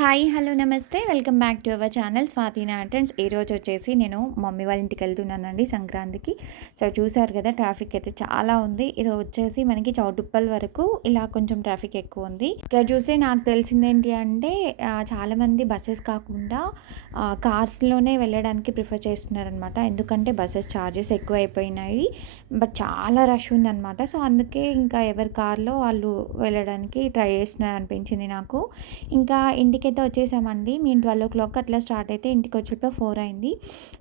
Hi hello నమస్తే. Welcome back to our channel. Swathi నాటన్స్ ఈ రోజు వచ్చేసి నేను మమ్మీ వాళ్ళ ఇంటికి వెళ్తున్నానండి సంక్రాంతికి. సో చూసారు కదా ట్రాఫిక్ అయితే చాలా ఉంది. ఇది వచ్చేసి మనకి చౌటుప్పల్ వరకు ఇలా కొంచెం ట్రాఫిక్ ఎక్కువ ఉంది. ఇక్కడ చూసి నాకు తెలిసింది ఏంటి అంటే చాలామంది బస్సెస్ కాకుండా కార్స్లోనే వెళ్ళడానికి ప్రిఫర్ చేస్తున్నారనమాట ఎందుకంటే బస్సెస్ ఛార్జెస్ ఎక్కువ అయిపోయినాయి బట్ చాలా రష్ ఉందన్నమాట. సో అందుకే ఇంకా ఎవరి కార్లో వాళ్ళు వెళ్ళడానికి ట్రై చేస్తున్నారు అనిపించింది నాకు. ఇంకా ఇంటికి అయితే వచ్చేసామండి. మేము ట్వెల్వ్ ఓ క్లాక్ అట్లా స్టార్ట్ అయితే ఇంటికి వచ్చేటప్పుడు ఫోర్ అయింది.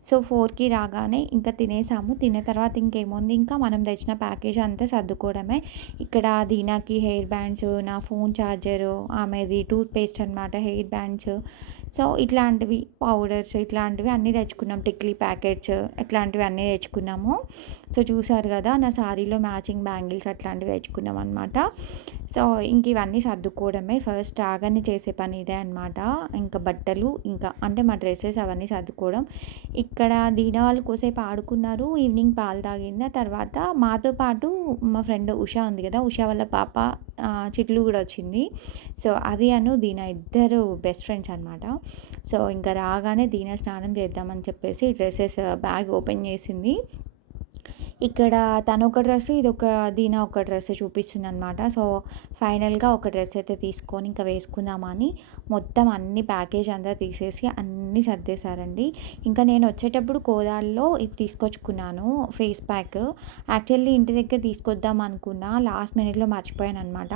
సో ఫోర్కి రాగానే ఇంకా తినేసాము. తిన్న తర్వాత ఇంకేముంది? ఇంకా మనం తెచ్చిన ప్యాకేజ్ అంతా సర్దుకోవడమే. ఇక్కడ దీనాకి హెయిర్ బ్యాండ్స్ నా ఫోన్ ఛార్జరు ఆమెది టూత్ పేస్ట్ అనమాట హెయిర్ బ్యాండ్స్ సో ఇట్లాంటివి పౌడర్స్ ఇట్లాంటివి అన్నీ తెచ్చుకున్నాం. టిక్లీ ప్యాకెట్స్ ఇట్లాంటివి అన్నీ తెచ్చుకున్నాము. సో చూసారు కదా నా సారీలో మ్యాచింగ్ బ్యాంగిల్స్ అట్లాంటివి తెచ్చుకున్నాం అనమాట సో ఇంక ఇవన్నీ సర్దుకోవడమే. ఫస్ట్ రాగానే చేసే పని ఇదే అనమాట ఇంకా బట్టలు ఇంకా అంటే మా డ్రెస్సెస్ అవన్నీ సర్దుకోవడం. ఇక్కడ దీనా వాళ్ళు కోసేపు ఆడుకున్నారు ఈవినింగ్ పాలు తాగింది. ఆ తర్వాత మాతో పాటు మా ఫ్రెండ్ ఉషా ఉంది కదా ఉషా వాళ్ళ పాప చిట్లు కూడా వచ్చింది. సో అది అను దీనా ఇద్దరు బెస్ట్ ఫ్రెండ్స్ అనమాట సో ఇంకా రాగానే దీనా స్నానం చేద్దామని చెప్పేసి డ్రెస్సెస్ బ్యాగ్ ఓపెన్ చేసింది. ఇక్కడ తను ఒక డ్రెస్ ఇది ఒక దీనా ఒక డ్రెస్ చూపిస్తుంది అనమాట సో ఫైనల్గా ఒక డ్రెస్ అయితే తీసుకొని ఇంకా వేసుకుందామని మొత్తం అన్ని ప్యాకేజ్ అంతా తీసేసి అన్నీ సర్దేశారండి. ఇంకా నేను వచ్చేటప్పుడు కోదాల్లో ఇది తీసుకొచ్చుకున్నాను ఫేస్ ప్యాక్. యాక్చువల్లీ ఇంటి దగ్గర తీసుకొద్దాం అనుకున్నా లాస్ట్ మినిట్లో మర్చిపోయాను అనమాట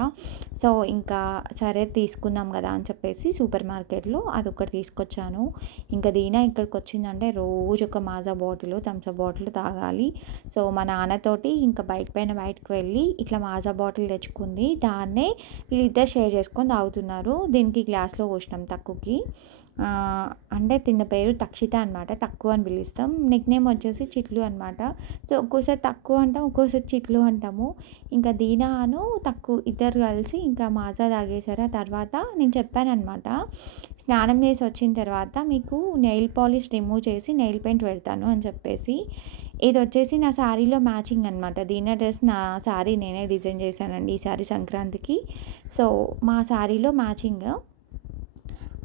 సో ఇంకా సరే తీసుకుందాం కదా అని చెప్పేసి సూపర్ మార్కెట్లో అదొకటి తీసుకొచ్చాను. ఇంకా దీనా ఇక్కడికి వచ్చిందంటే రోజు ఒక Maaza bottle Thums Up bottle తాగాలి. సో మా నాన్నతోటి ఇంకా బైక్ పైన బయటకు వెళ్ళి ఇట్లా మాజా బాటిల్ తెచ్చుకుంది. దాన్నే వీళ్ళిద్దరు షేర్ చేసుకొని తాగుతున్నారు. దీనికి గ్లాస్లో పోసినాం తక్కువకి. అంటే తిన్న పేరు తక్షిత అనమాట తక్కువ అని పిలుస్తాం. నిక్ నేమ్ వచ్చేసి చిట్లు అనమాట సో ఒక్కోసారి తక్కువ అంటాం ఒక్కోసారి చిట్లు అంటాము. ఇంకా దీనాను తక్కువ ఇద్దరు కలిసి ఇంకా మాజా తాగేశారు. ఆ తర్వాత నేను చెప్పాను అనమాట స్నానం చేసి వచ్చిన తర్వాత మీకు నెయిల్ పాలిష్ రిమూవ్ చేసి నెయిల్ పెయింట్ పెడతాను అని చెప్పేసి. ఇది వచ్చేసి నా శారీలో మ్యాచింగ్ అనమాట దీని డ్రెస్ నా శారీ నేనే డిజైన్ చేశానండి ఈ శారీ సంక్రాంతికి. సో మా శారీలో మ్యాచింగ్.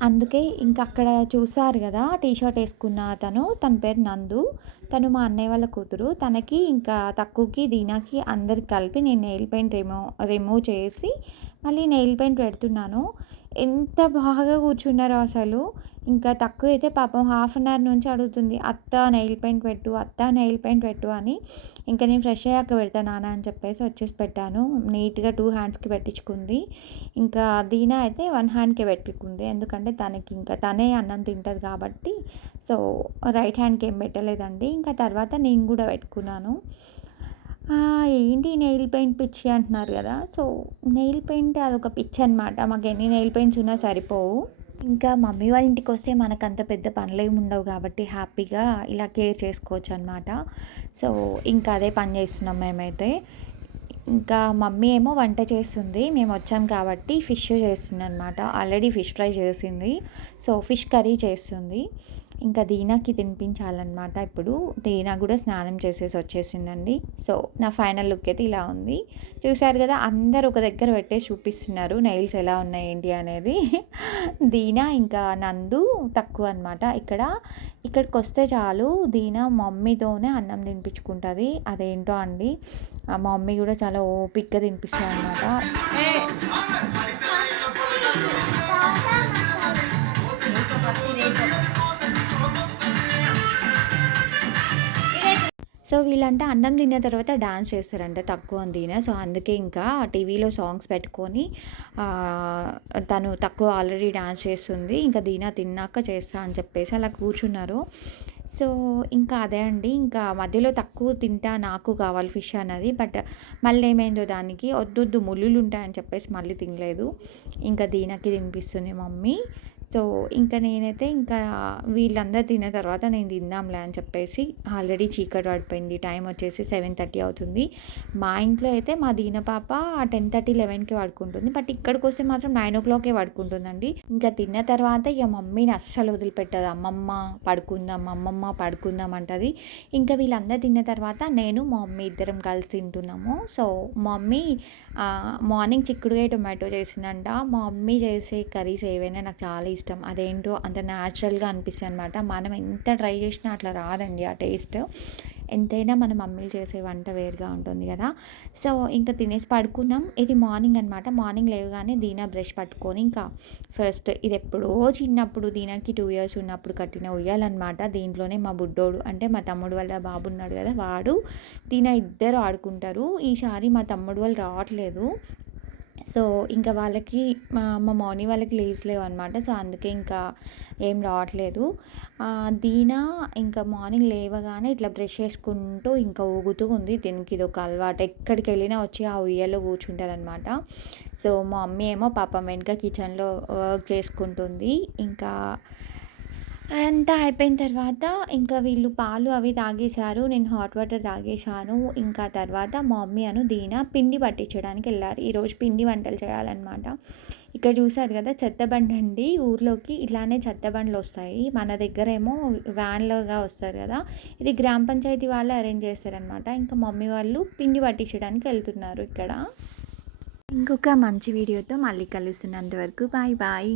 అందుకే ఇంకా అక్కడ చూసారు కదా టీ షర్ట్ వేసుకున్న అతను తన పేరు నందు. తను మా అన్నయ్య వాళ్ళ కూతురు. తనకి ఇంకా తక్కువకి దీనాకి అందరికి కలిపి నేను నెయిల్ పెయింట్ రిమూవ్ రిమూవ్ చేసి మళ్ళీ నెయిల్ పెయింట్ పెడుతున్నాను. ఎంత బాగా కూర్చున్నారో అసలు. ఇంకా తక్కువ అయితే పాపం హాఫ్ అన్ అవర్ నుంచి అడుగుతుంది అత్త నెయిల్ పెయింట్ పెట్టు అత్త నెయిల్ పెయింట్ పెట్టు అని. ఇంకా నేను ఫ్రెష్ అయ్యాక పెడతా నాన్న అని చెప్పేసి వచ్చేసి పెట్టాను. నీట్గా టూ హ్యాండ్స్కి పెట్టించుకుంది. ఇంకా దీనా అయితే వన్ హ్యాండ్కే పెట్టుకుంది. ఎందుకంటే తనకి ఇంకా తనే అన్నం తింటుంది కాబట్టి. సో రైట్ హ్యాండ్కి ఏం పెట్టలేదండి. ఇంకా తర్వాత నేను కూడా పెట్టుకున్నాను. ఏంటి నెయిల్ పెయింట్ పిచ్చి అంటున్నారు కదా. సో నెయిల్ పెయింట్ అదొక పిచ్చి అనమాట మాకు ఎన్ని నెయిల్ పెయింట్స్ ఉన్నా సరిపోవు. ఇంకా మమ్మీ వాళ్ళ ఇంటికి వస్తే మనకు అంత పెద్ద పనులు ఏమి ఉండవు కాబట్టి హ్యాపీగా ఇలా కేర్ చేసుకోవచ్చు అనమాట సో ఇంకా అదే పని చేస్తున్నాం మేమైతే. ఇంకా మమ్మీ ఏమో వంట చేస్తుంది. మేము వచ్చాం కాబట్టి ఫిష్ చేస్తుంది అనమాట ఆల్రెడీ ఫిష్ ఫ్రై చేసింది. సో ఫిష్ కర్రీ చేస్తుంది. ఇంకా దీనాకి తినిపించాలన్నమాట. ఇప్పుడు దీనా కూడా స్నానం చేసేసి వచ్చేసిందండి. సో నా ఫైనల్ లుక్ అయితే ఇలా ఉంది. చూశారు కదా అందరు ఒక దగ్గర పెట్టేసి చూపిస్తున్నారు నెయిల్స్ ఎలా ఉన్నాయి ఏంటి అనేది. దీనా ఇంకా నందు తక్కువ అనమాట ఇక్కడ ఇక్కడికి వస్తే చాలు దీనా మమ్మీతోనే అన్నం తినిపించుకుంటుంది. అదేంటో అండి మా మమ్మీ కూడా చాలా ఓపిక్గా తినిపిస్తుంది అనమాట సో వీళ్ళంటే అన్నం తిన్న తర్వాత డాన్స్ చేస్తారంట తక్కువ అని తిన సో అందుకే ఇంకా టీవీలో సాంగ్స్ పెట్టుకొని తను తక్కువ ఆల్రెడీ డాన్స్ చేస్తుంది. ఇంకా దీనా తిన్నాక చేస్తా అని చెప్పేసి అలా కూర్చున్నారు. సో ఇంకా అదే అండి. ఇంకా మధ్యలో తక్కువ తింటా నాకు కావాలి ఫిష్ అన్నది. బట్ మళ్ళీ ఏమైందో దానికి వద్దొద్దు ముళ్ళులు ఉంటాయని చెప్పేసి మళ్ళీ తినలేదు. ఇంకా దీనకి తినిపిస్తుంది మమ్మీ. సో ఇంకా నేనైతే ఇంకా వీళ్ళందరూ తిన్న తర్వాత నేను తిందాంలే అని చెప్పేసి ఆల్రెడీ చీకటి పడిపోయింది. టైం వచ్చేసి సెవెన్ థర్టీ అవుతుంది. మా ఇంట్లో అయితే మా దీన పాప టెన్ థర్టీ లెవెన్కి పడుకుంటుంది. బట్ ఇక్కడికి వస్తే మాత్రం నైన్ ఓ క్లాకే పడుకుంటుందండి. ఇంకా తిన్న తర్వాత ఇక మమ్మీని అస్సలు వదిలిపెట్టదు. అమ్మమ్మ పడుకుందాం అమ్మమ్మ పడుకుందాం అంటది. ఇంకా వీళ్ళందరూ తిన్న తర్వాత నేను మా మమ్మీ ఇద్దరం కలిసి తింటున్నాము. సో మమ్మీ మార్నింగ్ చిక్కుడుగా టొమాటో చేసిందంట. మా మమ్మీ చేసే కర్రీస్ ఏవైనా నాకు చాలా ఇష్టం. అదేంటో అంత న్యాచురల్గా అనిపిస్తుంది అనమాట మనం ఎంత ట్రై చేసినా అట్లా రాదండి ఆ టేస్ట్ ఎంతైనా మన మమ్మీలు చేసే వంట వేరుగా ఉంటుంది కదా. సో ఇంకా తినేసి పడుకున్నాం. ఇది మార్నింగ్ అనమాట మార్నింగ్ లేవగానే దీనా బ్రష్ పట్టుకొని ఇంకా ఫస్ట్ ఇది ఎప్పుడో చిన్నప్పుడు దీనాకి టూ ఇయర్స్ ఉన్నప్పుడు కట్టిన ఉయ్యాలన్నమాట. దీంట్లోనే మా బుడ్డోడు అంటే మా తమ్ముడు వాళ్ళ బాబు ఉన్నాడు కదా వాడు దీనా ఇద్దరు ఆడుకుంటారు. ఈసారి మా తమ్ముడు వాళ్ళు రావట్లేదు. సో ఇంకా వాళ్ళకి మా మా మౌని వాళ్ళకి లీవ్స్ లేవు అనమాట సో అందుకే ఇంకా ఏం రావట్లేదు. దీనా ఇంకా మార్నింగ్ లేవగానే ఇట్లా బ్రష్ చేసుకుంటూ ఇంకా ఊగుతూ ఉంది. దీనికి ఇది ఒక అలవాటు. ఎక్కడికి వెళ్ళినా వచ్చి ఆ ఉయ్యలో కూర్చుంటారనమాట సో మా మమ్మీ ఏమో పాపం వెనుక కిచెన్లో వర్క్ చేసుకుంటుంది. ఇంకా అంతా అయిపోయిన తర్వాత ఇంకా వీళ్ళు పాలు అవి తాగేశారు. నేను హాట్ వాటర్ తాగేశాను. ఇంకా తర్వాత మా మమ్మీ అను దీనా పిండి పట్టించడానికి వెళ్ళారు. ఈరోజు పిండి వంటలు చేయాలన్నమాట. ఇక్కడ చూసారు కదా చెత్త బండి అండి. ఊర్లోకి ఇలానే చెత్త బండ్లు వస్తాయి. మన దగ్గర ఏమో వ్యాన్లుగా వస్తారు కదా. ఇది గ్రామ పంచాయతీ వాళ్ళు అరేంజ్ చేస్తారనమాట ఇంకా మమ్మీ వాళ్ళు పిండి పట్టించడానికి వెళ్తున్నారు ఇక్కడ. ఇంకొక మంచి వీడియోతో మళ్ళీ కలుస్తున్నంత వరకు బాయ్ బాయ్.